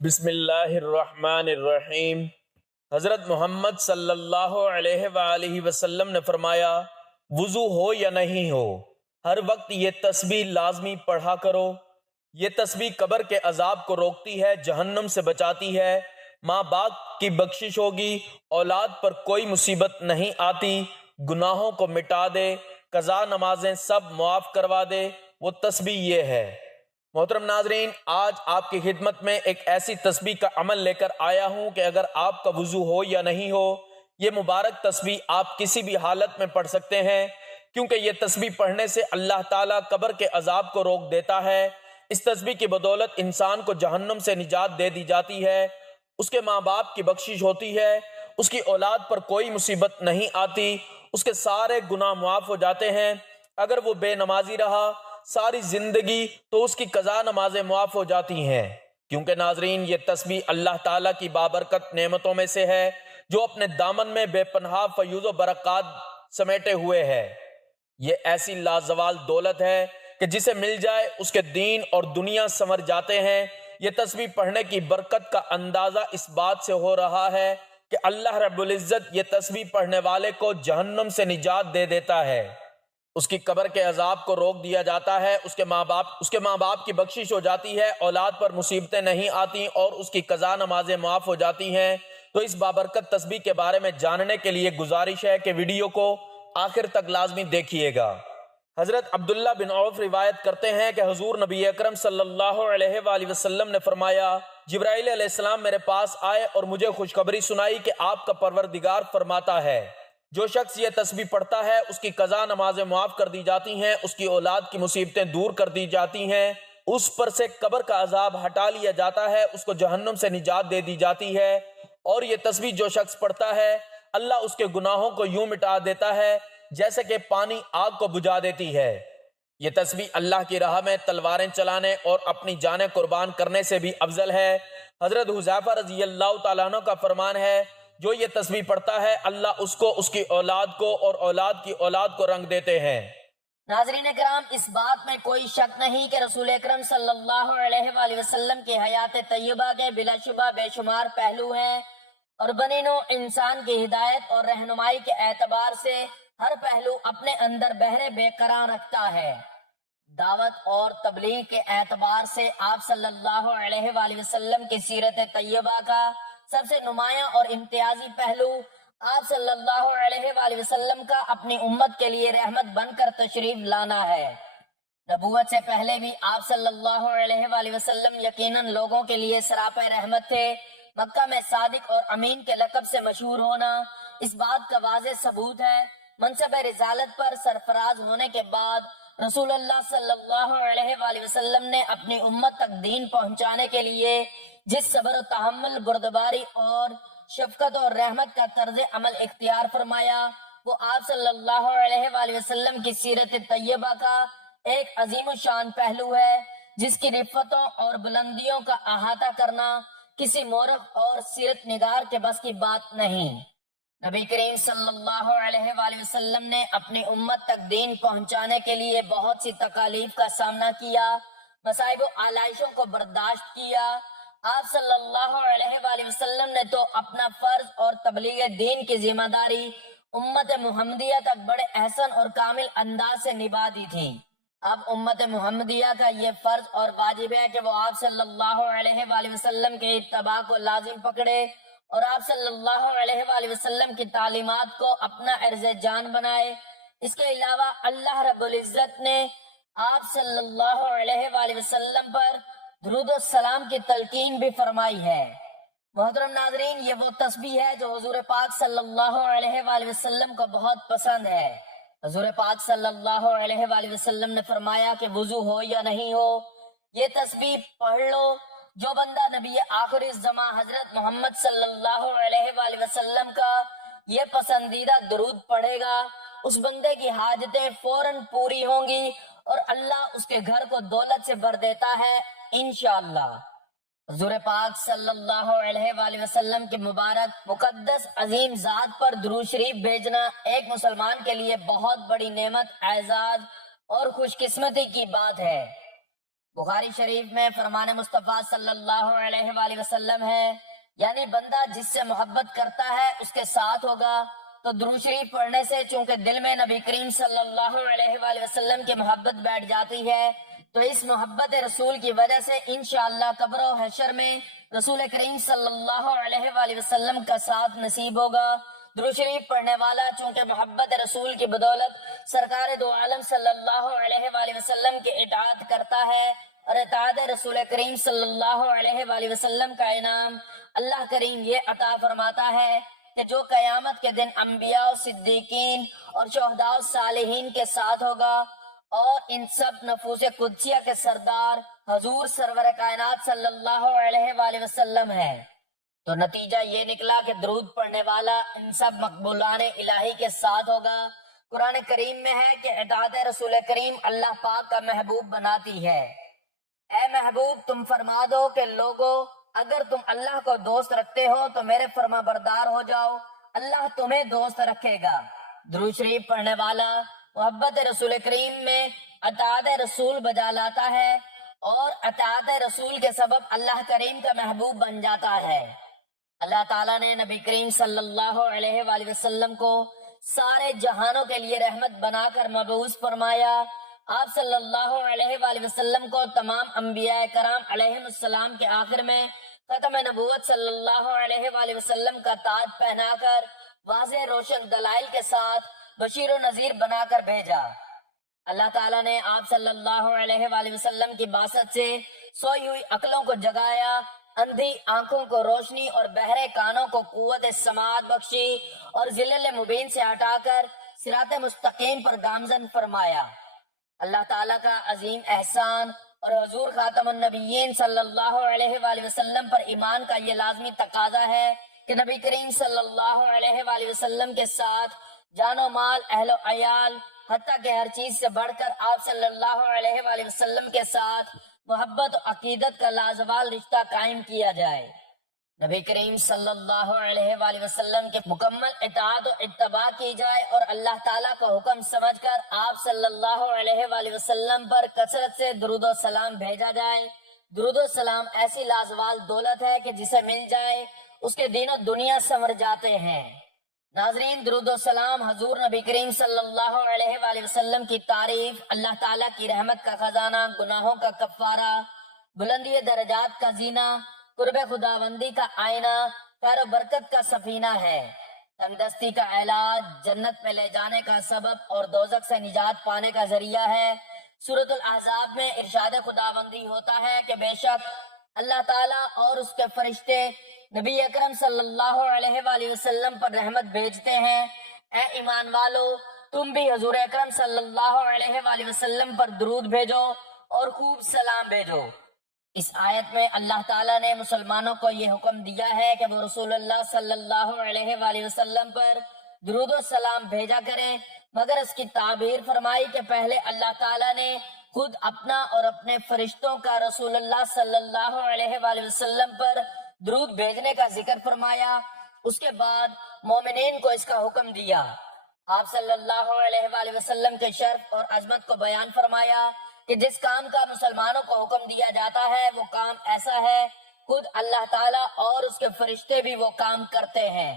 بسم اللہ الرحمن الرحیم۔ حضرت محمد صلی اللہ علیہ وآلہ وسلم نے فرمایا، وضو ہو یا نہیں ہو، ہر وقت یہ تسبیح لازمی پڑھا کرو۔ یہ تسبیح قبر کے عذاب کو روکتی ہے، جہنم سے بچاتی ہے، ماں باپ کی بخشش ہوگی، اولاد پر کوئی مصیبت نہیں آتی، گناہوں کو مٹا دے، قضا نمازیں سب معاف کروا دے، وہ تسبیح یہ ہے۔ محترم ناظرین، آج آپ کی خدمت میں ایک ایسی تسبیح کا عمل لے کر آیا ہوں کہ اگر آپ کا وضو ہو یا نہیں ہو، یہ مبارک تسبیح آپ کسی بھی حالت میں پڑھ سکتے ہیں، کیونکہ یہ تسبیح پڑھنے سے اللہ تعالیٰ قبر کے عذاب کو روک دیتا ہے۔ اس تسبیح کی بدولت انسان کو جہنم سے نجات دے دی جاتی ہے، اس کے ماں باپ کی بخشش ہوتی ہے، اس کی اولاد پر کوئی مصیبت نہیں آتی، اس کے سارے گناہ معاف ہو جاتے ہیں۔ اگر وہ بے نمازی رہا ساری زندگی تو اس کی قضا نمازیں معاف ہو جاتی ہیں، کیونکہ ناظرین یہ تسبیح اللہ تعالیٰ کی بابرکت نعمتوں میں سے ہے جو اپنے دامن میں بے پناہ فیوز و برکات سمیٹے ہوئے ہے۔ یہ ایسی لازوال دولت ہے کہ جسے مل جائے اس کے دین اور دنیا سنور جاتے ہیں۔ یہ تسبیح پڑھنے کی برکت کا اندازہ اس بات سے ہو رہا ہے کہ اللہ رب العزت یہ تسبیح پڑھنے والے کو جہنم سے نجات دے دیتا ہے، اس کی قبر کے عذاب کو روک دیا جاتا ہے، اس کے ماں باپ کی بخشش ہو جاتی ہے، اولاد پر مصیبتیں نہیں آتی اور اس کی قضا نمازیں معاف ہو جاتی ہیں۔ تو اس بابرکت تسبیح کے بارے میں جاننے کے لیے گزارش ہے کہ ویڈیو کو آخر تک لازمی دیکھیے گا۔ حضرت عبداللہ بن عوف روایت کرتے ہیں کہ حضور نبی اکرم صلی اللہ علیہ وآلہ وسلم نے فرمایا، جبرائیل علیہ السلام میرے پاس آئے اور مجھے خوشخبری سنائی کہ آپ کا پروردگار فرماتا ہے، جو شخص یہ تسبیح پڑھتا ہے اس کی قضا نمازیں معاف کر دی جاتی ہیں، اس کی اولاد کی مصیبتیں دور کر دی جاتی ہیں، اس پر سے قبر کا عذاب ہٹا لیا جاتا ہے، اس کو جہنم سے نجات دے دی جاتی ہے، اور یہ تسبیح جو شخص پڑھتا ہے اللہ اس کے گناہوں کو یوں مٹا دیتا ہے جیسے کہ پانی آگ کو بجھا دیتی ہے۔ یہ تسبیح اللہ کی راہ میں تلواریں چلانے اور اپنی جانیں قربان کرنے سے بھی افضل ہے۔ حضرت حذیفہ رضی اللہ تعالیٰ عنہ کا فرمان ہے، جو یہ تسبیح پڑھتا ہے اللہ اس کو، اس کی اولاد کو اور اولاد کی اولاد کو رنگ دیتے ہیں۔ ناظرین کرام، اس بات میں کوئی شک نہیں کہ رسول اکرم صلی اللہ علیہ وآلہ وسلم کی حیات طیبہ کے بلا شبہ بے شمار پہلو ہیں، اور بنی نوع انسان کی ہدایت اور رہنمائی کے اعتبار سے ہر پہلو اپنے اندر بہرے بے قرار رکھتا ہے۔ دعوت اور تبلیغ کے اعتبار سے آپ صلی اللہ علیہ وآلہ وسلم کی سیرت طیبہ کا سب سے نمایاں اور امتیازی پہلو آپ صلی اللہ علیہ وآلہ وسلم کا اپنی امت کے لیے رحمت بن کر تشریف لانا ہے۔ نبوت سے پہلے بھی آپ صلی اللہ علیہ وآلہ وسلم یقیناً لوگوں کے لیے سراپے رحمت تھے۔ مکہ میں صادق اور امین کے لقب سے مشہور ہونا اس بات کا واضح ثبوت ہے۔ منصب رسالت پر سرفراز ہونے کے بعد رسول اللہ صلی اللہ علیہ وآلہ وسلم نے اپنی امت تک دین پہنچانے کے لیے جس صبر و تحمل، بردباری اور شفقت اور رحمت کا طرز عمل اختیار فرمایا، وہ آپ صلی اللہ علیہ وآلہ وسلم کی سیرت طیبہ کا ایک عظیم الشان پہلو ہے، جس کی رفتوں اور بلندیوں کا احاطہ کرنا کسی مورخ اور سیرت نگار کے بس کی بات نہیں۔ نبی کریم صلی اللہ علیہ وآلہ وسلم نے اپنی امت تک دین پہنچانے کے لیے بہت سی تکالیف کا سامنا کیا، مصائب و آلائشوں کو برداشت کیا۔ آپ صلی اللہ علیہ وآلہ وسلم نے تو اپنا فرض اور تبلیغ دین کی ذمہ داری امت محمدیہ تک بڑے احسن اور کامل انداز سے نبھا دی تھی۔ اب امت محمدیہ کا یہ فرض اور واجب ہے کہ وہ آپ صلی اللہ علیہ وآلہ وسلم کے اتباع کو لازم پکڑے اور آپ صلی اللہ علیہ وآلہ وسلم کی تعلیمات کو اپنا عرض جان بنائے۔ اس کے علاوہ اللہ رب العزت نے آپ صلی اللہ علیہ وآلہ وسلم پر درود السلام کی تلقین بھی فرمائی ہے۔ محترم ناظرین، یہ وہ تسبیح ہے جو حضور پاک صلی اللہ علیہ وآلہ وسلم کو بہت پسند ہے۔ حضور پاک صلی اللہ علیہ وآلہ وسلم نے فرمایا کہ وضو ہو یا نہیں ہو، یہ تسبیح پڑھ لو۔ جو بندہ نبی آخر الزماں حضرت محمد صلی اللہ علیہ وآلہ وسلم کا یہ پسندیدہ درود پڑھے گا، اس بندے کی حاجتیں فوراً پوری ہوں گی اور اللہ اس کے گھر کو دولت سے بھر دیتا ہے انشاءاللہ۔ حضور پاک صلی اللہ علیہ وآلہ وسلم کے مبارک مقدس عظیم ذات پر درود شریف بھیجنا ایک مسلمان کے لیے بہت بڑی نعمت، اعزاز اور خوش قسمتی کی بات ہے۔ بخاری شریف میں فرمان مصطفیٰ صلی اللہ علیہ وآلہ وسلم ہے، یعنی بندہ جس سے محبت کرتا ہے اس کے ساتھ ہوگا۔ تو درود شریف پڑھنے سے چونکہ دل میں نبی کریم صلی اللہ علیہ وآلہ وسلم کی محبت بیٹھ جاتی ہے، تو اس محبت رسول کی وجہ سے انشاءاللہ قبر و حشر میں رسول کریم صلی اللہ علیہ وآلہ وسلم کا ساتھ نصیب ہوگا۔ درود شریف پڑھنے والا چونکہ محبت رسول کی بدولت سرکار دو عالم صلی اللہ علیہ وآلہ وسلم کی اطاعت کرتا ہے، اور اطاعت رسول کریم صلی اللہ علیہ وآلہ وسلم کا انعام اللہ کریم یہ عطا فرماتا ہے کہ جو قیامت کے دن انبیاء و صدیقین اور شہداء و صالحین کے ساتھ ہوگا، اور ان سب نفوس قدسیہ کے سردار حضور سرور کائنات صلی اللہ علیہ وآلہ وسلم ہے۔ تو نتیجہ یہ نکلا کہ درود پڑھنے والا ان سب مقبولان الہی کے ساتھ ہوگا۔ قرآن کریم میں ہے کہ اطاعت رسول کریم اللہ پاک کا محبوب بناتی ہے۔ اے محبوب تم فرما دو کہ لوگو اگر تم اللہ کو دوست رکھتے ہو تو میرے فرما بردار ہو جاؤ، اللہ تمہیں دوست رکھے گا۔ درود شریف پڑھنے والا محبت رسول کریم میں اطاعت رسول بجا لاتا ہے، اور اطاعت رسول کے سبب اللہ کریم کا محبوب بن جاتا ہے۔ اللہ تعالیٰ نے نبی کریم صلی اللہ علیہ وآلہ وسلم کو سارے جہانوں کے لیے رحمت بنا کر مبعوث فرمایا۔ آپ صلی اللہ علیہ وآلہ وسلم کو تمام انبیاء کرام علیہم السلام کے آخر میں ختم نبوت صلی اللہ علیہ وآلہ وسلم کا تاج پہنا کر واضح روشن دلائل کے ساتھ بشیر و نذیر بنا کر بھیجا۔ اللہ تعالیٰ نے آپ صلی اللہ علیہ وآلہ وسلم کی باسط سے سوئی ہوئی عقلوں کو جگایا، اندھی آنکھوں کو روشنی اور بہرے کانوں کو قوت سماعت بخشی، اور ذلل مبین سے ہٹا کر صراط مستقیم پر گامزن فرمایا۔ اللہ تعالیٰ کا عظیم احسان اور حضور خاتم النبیین صلی اللہ علیہ وآلہ وسلم پر ایمان کا یہ لازمی تقاضا ہے کہ نبی کریم صلی اللہ علیہ وآلہ وسلم کے ساتھ جان و مال، اہل و عیال، حتیٰ کہ ہر چیز سے بڑھ کر آپ صلی اللہ علیہ وآلہ وسلم کے ساتھ محبت و عقیدت کا لازوال رشتہ قائم کیا جائے۔ نبی کریم صلی اللہ علیہ وآلہ وسلم کے مکمل اطاعت و اتباع کی جائے، اور اللہ تعالیٰ کو حکم سمجھ کر آپ صلی اللہ علیہ وآلہ وسلم پر کثرت سے درود و سلام بھیجا جائے۔ درود و سلام ایسی لازوال دولت ہے کہ جسے مل جائے اس کے دین و دنیا سنور جاتے ہیں۔ ناظرین، درود و سلام حضور نبی کریم صلی اللہ علیہ وآلہ وسلم کی تعریف، اللہ تعالیٰ کی رحمت کا خزانہ، گناہوں کا کفارہ، بلندی درجات کا زینہ، قرب خداوندی کا آئینہ، خیر و برکت کا سفینہ ہے، تندرستی کا علاج، جنت میں لے جانے کا سبب، اور دوزخ سے نجات پانے کا ذریعہ ہے۔ سورۃ الاحزاب میں ارشاد خداوندی ہوتا ہے کہ بے شک اللہ تعالیٰ اور اس کے فرشتے نبی اکرم صلی اللہ علیہ وآلہ وسلم پر رحمت بھیجتے ہیں۔ اے ایمان والو، تم بھی حضور اکرم صلی اللہ علیہ وآلہ وسلم پر درود بھیجو اور خوب سلام بھیجو۔ اس آیت میں اللہ تعالیٰ نے مسلمانوں کو یہ حکم دیا ہے کہ وہ رسول اللہ صلی اللہ علیہ وآلہ وسلم پر درود و سلام بھیجا کریں، مگر اس کی تعبیر فرمائی کہ پہلے اللہ تعالیٰ نے خود اپنا اور اپنے فرشتوں کا رسول اللہ صلی اللہ علیہ وآلہ وسلم پر درود بھیجنے کا ذکر فرمایا، اس کے بعد مومنین کو اس کا حکم دیا۔ آپ صلی اللہ علیہ وآلہ وسلم کے شرف اور عظمت کو بیان فرمایا کہ جس کام کا مسلمانوں کو حکم دیا جاتا ہے وہ کام ایسا ہے، خود اللہ تعالیٰ اور اس کے فرشتے بھی وہ کام کرتے ہیں۔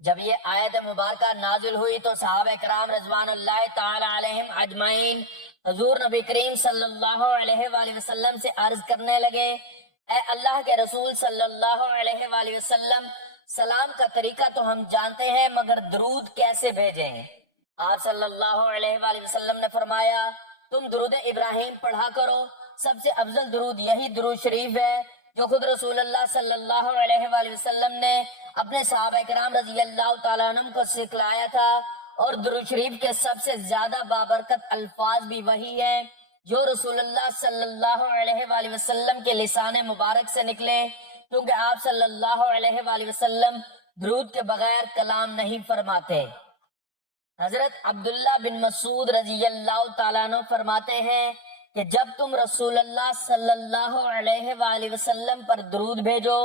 جب یہ آیت مبارکہ نازل ہوئی تو صحابہ کرام رضوان اللہ تعالی علیہم اجمعین حضور نبی کریم صلی اللہ علیہ وآلہ وسلم سے عرض کرنے لگے، اے اللہ کے رسول صلی اللہ علیہ وآلہ وسلم، سلام کا طریقہ تو ہم جانتے ہیں مگر درود کیسے بھیجیں؟ آپ صلی اللہ علیہ وآلہ وسلم نے فرمایا، تم درود ابراہیم پڑھا کرو، سب سے افضل درود یہی درود شریف ہے جو خود رسول اللہ صلی اللہ علیہ وآلہ وسلم نے اپنے صحابہ کرام رضی اللہ تعالیٰ عنہ کو سکھلایا تھا، اور درود شریف کے سب سے زیادہ بابرکت الفاظ بھی وہی ہیں جو رسول اللہ صلی اللہ علیہ وآلہ وسلم کے لسان مبارک سے نکلے، کیونکہ آپ صلی اللہ علیہ وآلہ وسلم درود کے بغیر کلام نہیں فرماتے۔ حضرت عبداللہ بن مسعود رضی اللہ تعالیٰ عنہ فرماتے ہیں کہ جب تم رسول اللہ صلی اللہ علیہ وآلہ وسلم پر درود بھیجو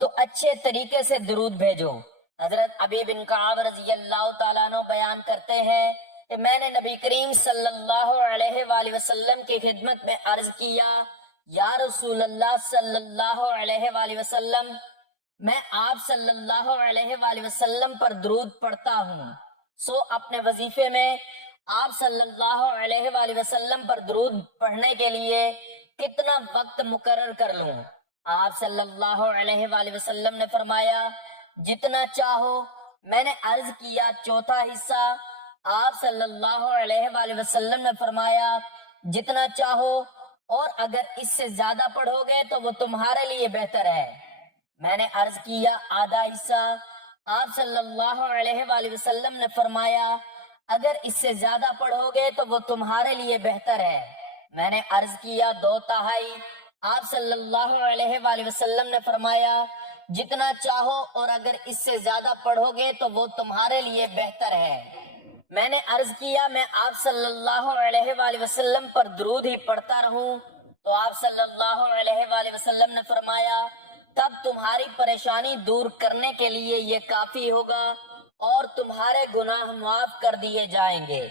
تو اچھے طریقے سے درود بھیجو۔ حضرت ابی بن کعب رضی اللہ تعالیٰ عنہ بیان کرتے ہیں کہ میں نے نبی کریم صلی اللہ علیہ وآلہ وسلم کی خدمت میں عرض کیا، یا رسول اللہ صلی اللہ علیہ وآلہ وسلم، میں آپ صلی اللہ علیہ وآلہ وسلم پر درود پڑھتا ہوں، سو اپنے وظیفے میں آپ صلی اللہ علیہ وآلہ وسلم پر درود پڑھنے کے لیے کتنا وقت مقرر کر لوں؟ آپ صلی اللہ علیہ وآلہ وسلم نے فرمایا جتنا چاہو۔ میں نے عرض کیا چوتھا حصہ؟ آپ صلی اللہ علیہ وآلہ وسلم نے فرمایا جتنا چاہو، اور اگر اس سے زیادہ پڑھو گے تو وہ تمہارے لیے بہتر ہے۔ میں نے عرض کیا آدھا حصہ؟ آپ صلی اللہ علیہ وآلہ وسلم نے فرمایا اگر اس سے زیادہ پڑھو گے تو وہ تمہارے لیے بہتر ہے۔ میں نے عرض کیا 2/3؟ آپ صلی اللہ علیہ وآلہ وسلم نے فرمایا جتنا چاہو، اور اگر اس سے زیادہ پڑھو گے تو وہ تمہارے لیے بہتر ہے۔ میں نے عرض کیا میں آپ صلی اللہ علیہ وآلہ وسلم پر درود ہی پڑھتا رہوں؟ تو آپ صلی اللہ علیہ وآلہ وسلم نے فرمایا تب تمہاری پریشانی دور کرنے کے لیے یہ کافی ہوگا اور تمہارے گناہ معاف کر دیے جائیں گے۔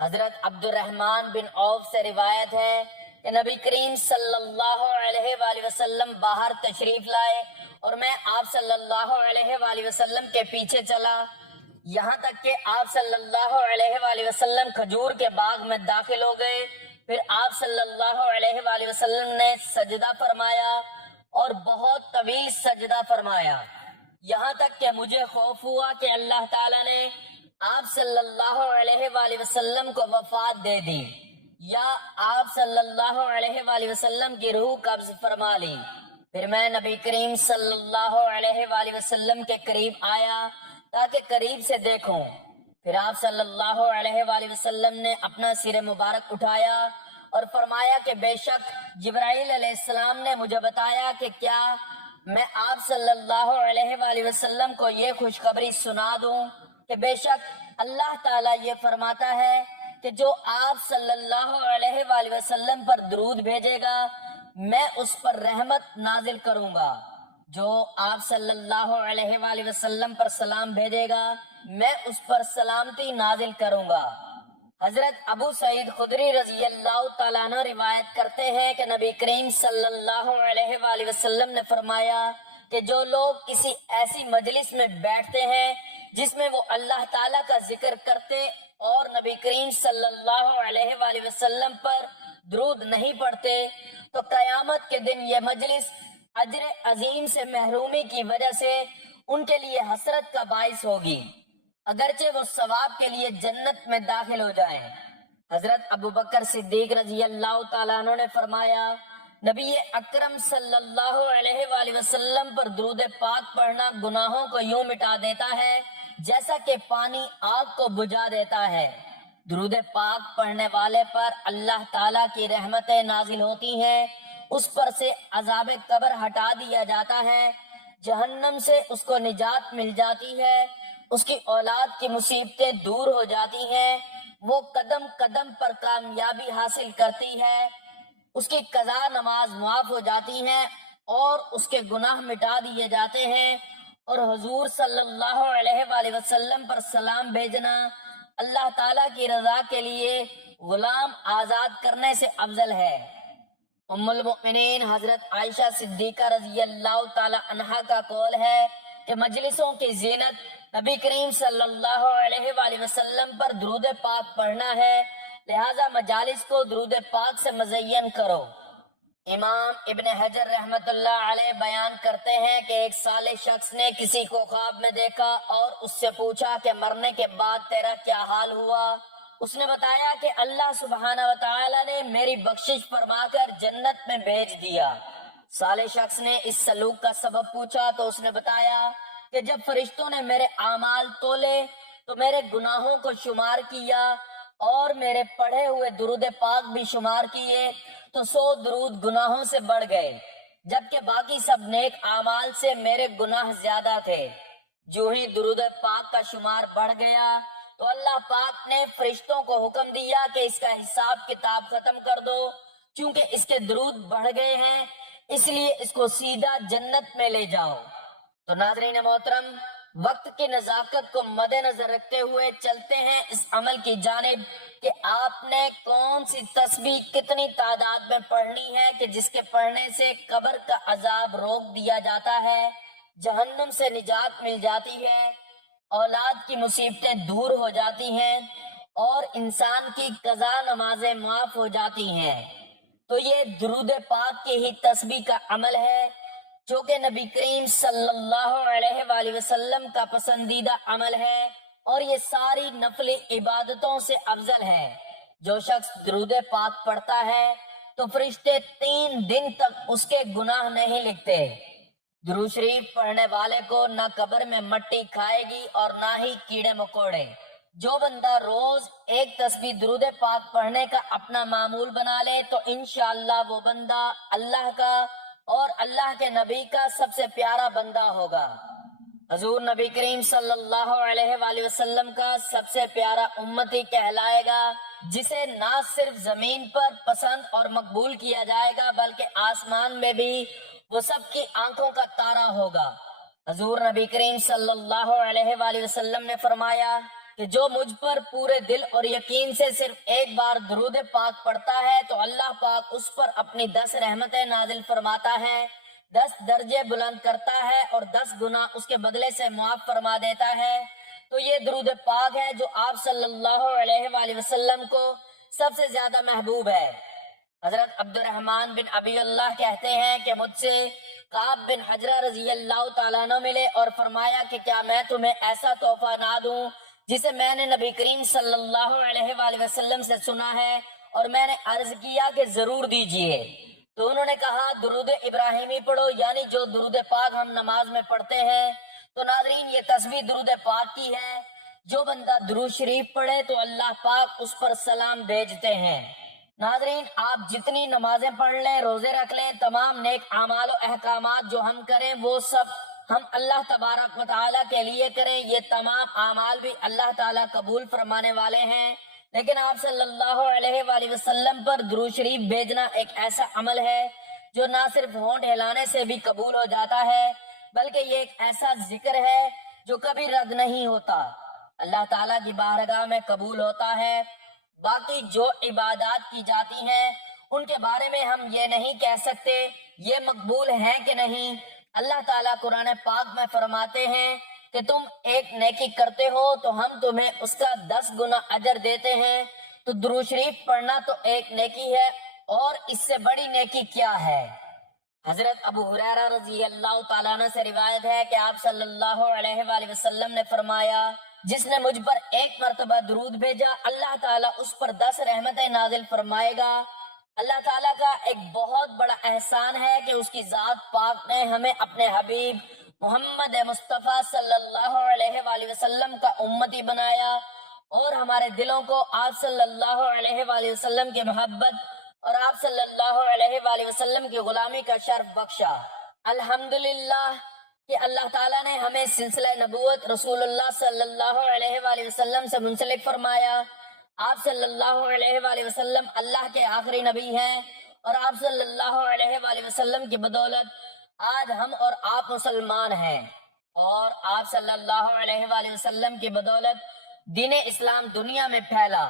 حضرت عبد الرحمن بن عوف سے روایت ہے کہ نبی کریم صلی اللہ علیہ وآلہ وسلم باہر تشریف لائے اور میں آپ صلی اللہ علیہ وآلہ وسلم کے پیچھے چلا، یہاں تک کہ آپ صلی اللہ علیہ وآلہ وسلم کھجور کے باغ میں داخل ہو گئے۔ پھر آپ صلی اللہ علیہ وآلہ وسلم نے سجدہ فرمایا اور بہت طویل سجدہ فرمایا، یہاں تک کہ مجھے خوف ہوا کہ اللہ تعالیٰ نے آپ صلی اللہ علیہ وآلہ وسلم کو وفات دے دی یا آپ صلی اللہ علیہ وآلہ وسلم کی روح قبض فرما لی۔ پھر میں نبی کریم صلی اللہ علیہ وآلہ وسلم کے قریب آیا تاکہ قریب سے دیکھوں۔ پھر آپ صلی اللہ علیہ وآلہ وسلم نے اپنا سر مبارک اٹھایا اور فرمایا کہ بے شک جبرائیل علیہ السلام نے مجھے بتایا کہ کیا میں آپ صلی اللہ علیہ وآلہ وسلم کو یہ خوشخبری سنا دوں کہ بے شک اللہ تعالیٰ یہ فرماتا ہے کہ جو آپ صلی اللہ علیہ وآلہ وسلم پر درود بھیجے گا میں اس پر رحمت نازل کروں گا، جو آپ صلی اللہ علیہ وآلہ وسلم پر سلام بھیجے گا میں اس پر سلامتی نازل کروں گا۔ حضرت ابو سعید خدری رضی اللہ تعالیٰ عنہ روایت کرتے ہیں کہ نبی کریم صلی اللہ علیہ وآلہ وسلم نے فرمایا کہ جو لوگ کسی ایسی مجلس میں بیٹھتے ہیں جس میں وہ اللہ تعالیٰ کا ذکر کرتے اور نبی کریم صلی اللہ علیہ وآلہ وسلم پر درود نہیں پڑھتے تو قیامت کے دن یہ مجلس اجر عظیم سے محرومی کی وجہ سے ان کے لیے حسرت کا باعث ہوگی، اگرچہ وہ ثواب کے لیے جنت میں داخل ہو جائیں۔ حضرت ابو بکر صدیق رضی اللہ تعالیٰ عنہ نے فرمایا نبی اکرم صلی اللہ علیہ وآلہ وسلم پر درود پاک پڑھنا گناہوں کو یوں مٹا دیتا ہے جیسا کہ پانی آگ کو بجھا دیتا ہے۔ درود پاک پڑھنے والے پر اللہ تعالیٰ کی رحمتیں نازل ہوتی ہیں، اس پر سے عذاب قبر ہٹا دیا جاتا ہے، جہنم سے اس کو نجات مل جاتی ہے، اس کی اولاد کی مصیبتیں دور ہو جاتی ہیں، وہ قدم قدم پر کامیابی حاصل کرتی ہے، اس کی قضا نماز معاف ہو جاتی ہیں اور اس کے گناہ مٹا دیے جاتے ہیں، اور حضور صلی اللہ علیہ وآلہ وسلم پر سلام بھیجنا اللہ تعالیٰ کی رضا کے لیے غلام آزاد کرنے سے افضل ہے۔ ام المؤمنین حضرت عائشہ صدیقہ رضی اللہ تعالی عنہا کا قول ہے کہ مجلسوں کی زینت نبی کریم صلی اللہ علیہ وآلہ وسلم پر درود پاک پڑھنا ہے، لہذا مجالس کو درود پاک سے مزین کرو۔ امام ابن حجر رحمت اللہ علیہ بیان کرتے ہیں کہ ایک صالح شخص نے کسی کو خواب میں دیکھا اور اس سے پوچھا کہ مرنے کے بعد تیرا کیا حال ہوا؟ اس نے بتایا کہ اللہ سبحانہ و تعالی نے میری بخشش فرما کر جنت میں بھیج دیا۔ صالح شخص نے اس سلوک کا سبب پوچھا تو اس نے بتایا کہ جب فرشتوں نے میرے اعمال تولے تو میرے گناہوں کو شمار کیا اور میرے پڑھے ہوئے درود پاک بھی شمار کیے تو 100 درود گناہوں سے بڑھ گئے، جبکہ باقی سب نیک اعمال سے میرے گناہ زیادہ تھے۔ جو ہی درود پاک کا شمار بڑھ گیا تو اللہ پاک نے فرشتوں کو حکم دیا کہ اس کا حساب کتاب ختم کر دو، چونکہ اس کے درود بڑھ گئے ہیں اس لیے اس کو سیدھا جنت میں لے جاؤ۔ تو ناظرین محترم، وقت کی نزاکت کو مد نظر رکھتے ہوئے چلتے ہیں اس عمل کی جانب کہ آپ نے کون سی تسبیح کتنی تعداد میں پڑھنی ہے کہ جس کے پڑھنے سے قبر کا عذاب روک دیا جاتا ہے، جہنم سے نجات مل جاتی ہے، اولاد کی مصیبتیں دور ہو جاتی ہیں اور انسان کی قضا نمازیں معاف ہو جاتی ہیں۔ تو یہ درود پاک کی ہی تسبیح کا عمل ہے جو کہ نبی کریم صلی اللہ علیہ وآلہ وسلم کا پسندیدہ عمل ہے، اور یہ ساری نفلی عبادتوں سے افضل ہے۔ جو شخص درود پاک پڑھتا ہے تو فرشتے 3 دن تک اس کے گناہ نہیں لکھتے۔ درود شریف پڑھنے والے کو نہ قبر میں مٹی کھائے گی اور نہ ہی کیڑے مکوڑے۔ جو بندہ روز ایک تسبیح درود پاک پڑھنے کا اپنا معمول بنا لے تو انشاءاللہ وہ بندہ اللہ کا اور اللہ کے نبی کا سب سے پیارا بندہ ہوگا۔ حضور نبی کریم صلی اللہ علیہ وآلہ وسلم کا سب سے پیارا امتی کہلائے گا، جسے نہ صرف زمین پر پسند اور مقبول کیا جائے گا بلکہ آسمان میں بھی وہ سب کی آنکھوں کا تارا ہوگا۔ حضور نبی کریم صلی اللہ علیہ وآلہ وسلم نے فرمایا کہ جو مجھ پر پورے دل اور یقین سے صرف ایک بار درود پاک پڑھتا ہے تو اللہ پاک اس پر اپنی 10 رحمتیں نازل فرماتا ہے، 10 درجے بلند کرتا ہے اور 10 گناہ اس کے بدلے سے معاف فرما دیتا ہے۔ تو یہ درود پاک ہے جو آپ صلی اللہ علیہ وآلہ وسلم کو سب سے زیادہ محبوب ہے۔ حضرت عبد الرحمن بن ابی اللہ کہتے ہیں کہ مجھ سے کعب بن حجرہ رضی اللہ تعالیٰ عنہ ملے اور فرمایا کہ کیا میں تمہیں ایسا تحفہ نہ دوں جسے میں نے نبی کریم صلی اللہ علیہ وآلہ وسلم سے سنا ہے، اور میں نے عرض کیا کہ ضرور دیجئے۔ تو انہوں نے کہا درود ابراہیمی پڑھو، یعنی جو درود پاک ہم نماز میں پڑھتے ہیں۔ تو ناظرین یہ تسبیح درود پاک کی ہے۔ جو بندہ درود شریف پڑھے تو اللہ پاک اس پر سلام بھیجتے ہیں۔ ناظرین آپ جتنی نمازیں پڑھ لیں، روزے رکھ لیں، تمام نیک اعمال و احکامات جو ہم کریں وہ سب ہم اللہ تبارک و تعالیٰ کے لیے کریں، یہ تمام اعمال بھی اللہ تعالیٰ قبول فرمانے والے ہیں۔ لیکن آپ صلی اللہ علیہ وآلہ وسلم پر درود شریف بھیجنا ایک ایسا عمل ہے جو نہ صرف ہونٹ ہلانے سے بھی قبول ہو جاتا ہے بلکہ یہ ایک ایسا ذکر ہے جو کبھی رد نہیں ہوتا، اللہ تعالیٰ کی بارگاہ میں قبول ہوتا ہے۔ باقی جو عبادات کی جاتی ہیں ان کے بارے میں ہم یہ نہیں کہہ سکتے یہ مقبول ہیں کہ نہیں۔ اللہ تعالیٰ قرآن پاک میں فرماتے ہیں کہ تم ایک نیکی کرتے ہو تو ہم تمہیں اس کا 10 گنا اجر دیتے ہیں۔ تو درود شریف پڑھنا تو ایک نیکی ہے، اور اس سے بڑی نیکی کیا ہے؟ حضرت ابو ہریرہ رضی اللہ تعالیٰ عنہ سے روایت ہے کہ آپ صلی اللہ علیہ وآلہ وسلم نے فرمایا جس نے مجھ پر ایک مرتبہ درود بھیجا اللہ تعالیٰ اس پر 10 رحمتیں نازل فرمائے گا۔ اللہ تعالیٰ کا ایک بہت بڑا احسان ہے کہ اس کی ذات پاک نے ہمیں اپنے حبیب محمد مصطفیٰ صلی اللہ علیہ وآلہ وسلم کا امتی بنایا، اور ہمارے دلوں کو آپ صلی اللہ علیہ وآلہ وسلم کی محبت اور آپ صلی اللہ علیہ وآلہ وسلم کی غلامی کا شرف بخشا۔ الحمدللہ کہ اللہ تعالیٰ نے ہمیں سلسلہ نبوت رسول اللہ صلی اللہ علیہ وآلہ وسلم سے منسلک فرمایا۔ آپ صلی اللہ علیہ وآلہ وسلم اللہ کے آخری نبی ہیں، اور آپ صلی اللہ علیہ وآلہ وسلم کی بدولت آج ہم اور آپ مسلمان ہیں، اور آپ صلی اللہ علیہ وآلہ وسلم کی بدولت دین اسلام دنیا میں پھیلا۔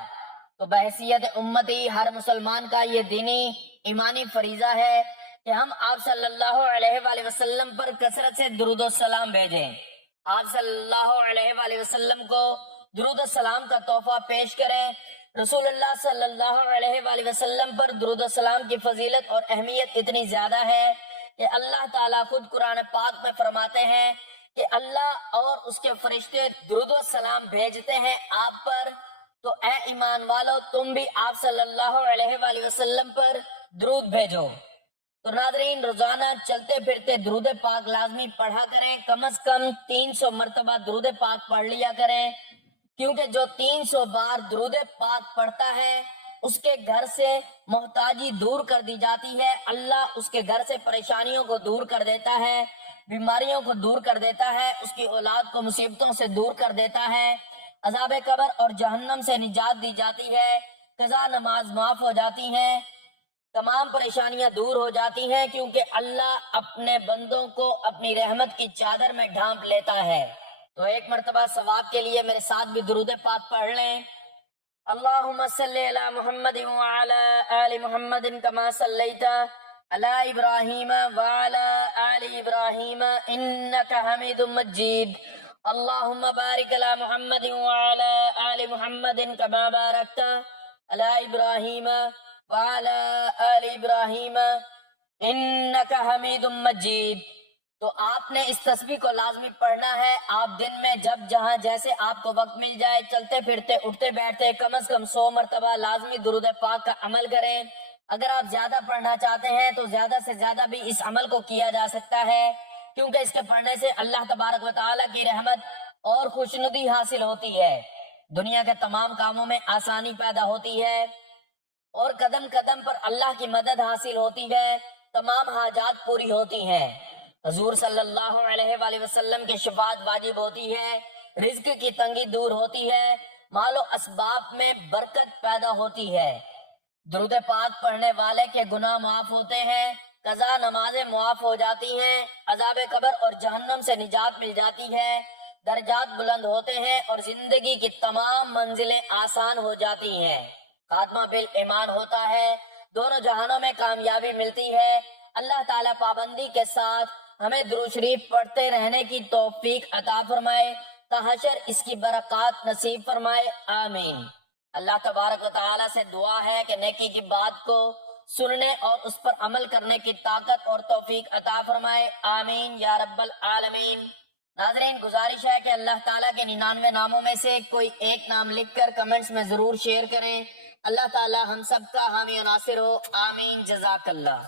تو بحیثیت امتی ہر مسلمان کا یہ دینی ایمانی فریضہ ہے کہ ہم آپ صلی اللہ علیہ وآلہ وسلم پر کثرت سے درود و سلام بھیجیں، آپ صلی اللہ علیہ وآلہ وسلم کو درود و سلام کا تحفہ پیش کریں۔ رسول اللہ صلی اللہ علیہ وآلہ وسلم پر درود و سلام کی فضیلت اور اہمیت اتنی زیادہ ہے کہ اللہ تعالیٰ خود قرآن پاک میں فرماتے ہیں کہ اللہ اور اس کے فرشتے درود و سلام بھیجتے ہیں آپ پر، تو اے ایمان والو تم بھی آپ صلی اللہ علیہ وآلہ وسلم پر درود بھیجو۔ تو ناظرین روزانہ چلتے پھرتے درود پاک لازمی پڑھا کریں، کم از کم 300 مرتبہ درود پاک پڑھ لیا کریں، کیونکہ جو 300 بار درود پاک پڑھتا ہے اس کے گھر سے محتاجی دور کر دی جاتی ہے، اللہ اس کے گھر سے پریشانیوں کو دور کر دیتا ہے، بیماریوں کو دور کر دیتا ہے، اس کی اولاد کو مصیبتوں سے دور کر دیتا ہے، عذاب قبر اور جہنم سے نجات دی جاتی ہے، قضا نماز معاف ہو جاتی ہیں، تمام پریشانیاں دور ہو جاتی ہیں، کیونکہ اللہ اپنے بندوں کو اپنی رحمت کی چادر میں ڈھانپ لیتا ہے۔ تو ایک مرتبہ ثواب کے لیے میرے ساتھ بھی درود پاک پڑھ لیں۔ اللہم صلی علی محمد وعلی آل محمد کما صلیت علی ابراہیم وعلی آل ابراہیم انک حمید مجید۔ اللہم بارک علی محمد وعلی آل محمد کما بارکت علی ابراہیم وعلی آل ابراہیم انک حمید مجید۔ تو آپ نے اس تسبیح کو لازمی پڑھنا ہے۔ آپ دن میں جب جہاں جیسے آپ کو وقت مل جائے، چلتے پھرتے اٹھتے بیٹھتے کم از کم 100 مرتبہ لازمی درود پاک کا عمل کریں۔ اگر آپ زیادہ پڑھنا چاہتے ہیں تو زیادہ سے زیادہ بھی اس عمل کو کیا جا سکتا ہے، کیونکہ اس کے پڑھنے سے اللہ تبارک و تعالیٰ کی رحمت اور خوشنودی حاصل ہوتی ہے، دنیا کے تمام کاموں میں آسانی پیدا ہوتی ہے اور قدم قدم پر اللہ کی مدد حاصل ہوتی ہے، تمام حاجات پوری ہوتی ہیں، حضور صلی اللہ علیہ وآلہ وسلم کی شفاعت واجب ہوتی ہے، رزق کی تنگی دور ہوتی ہے، مال و اسباب میں برکت پیدا ہوتی ہے، درود پاک پڑھنے والے کے گناہ معاف ہوتے ہیں، قضا نمازیں معاف ہو جاتی ہیں، عذاب قبر اور جہنم سے نجات مل جاتی ہے، درجات بلند ہوتے ہیں اور زندگی کی تمام منزلیں آسان ہو جاتی ہیں، خاتمہ بالایمان ہوتا ہے، دونوں جہانوں میں کامیابی ملتی ہے۔ اللہ تعالیٰ پابندی کے ساتھ ہمیں درود شریف پڑھتے رہنے کی توفیق عطا فرمائے، تا حشر اس کی برکات نصیب فرمائے، آمین۔ اللہ تبارک و تعالیٰ سے دعا ہے کہ نیکی کی بات کو سننے اور اس پر عمل کرنے کی طاقت اور توفیق عطا فرمائے، آمین یا رب العالمین۔ ناظرین، گزارش ہے کہ اللہ تعالیٰ کے 99 ناموں میں سے کوئی ایک نام لکھ کر کمنٹس میں ضرور شیئر کریں۔ اللہ تعالیٰ ہم سب کا حامی و ناصر ہو، آمین، جزاک اللہ۔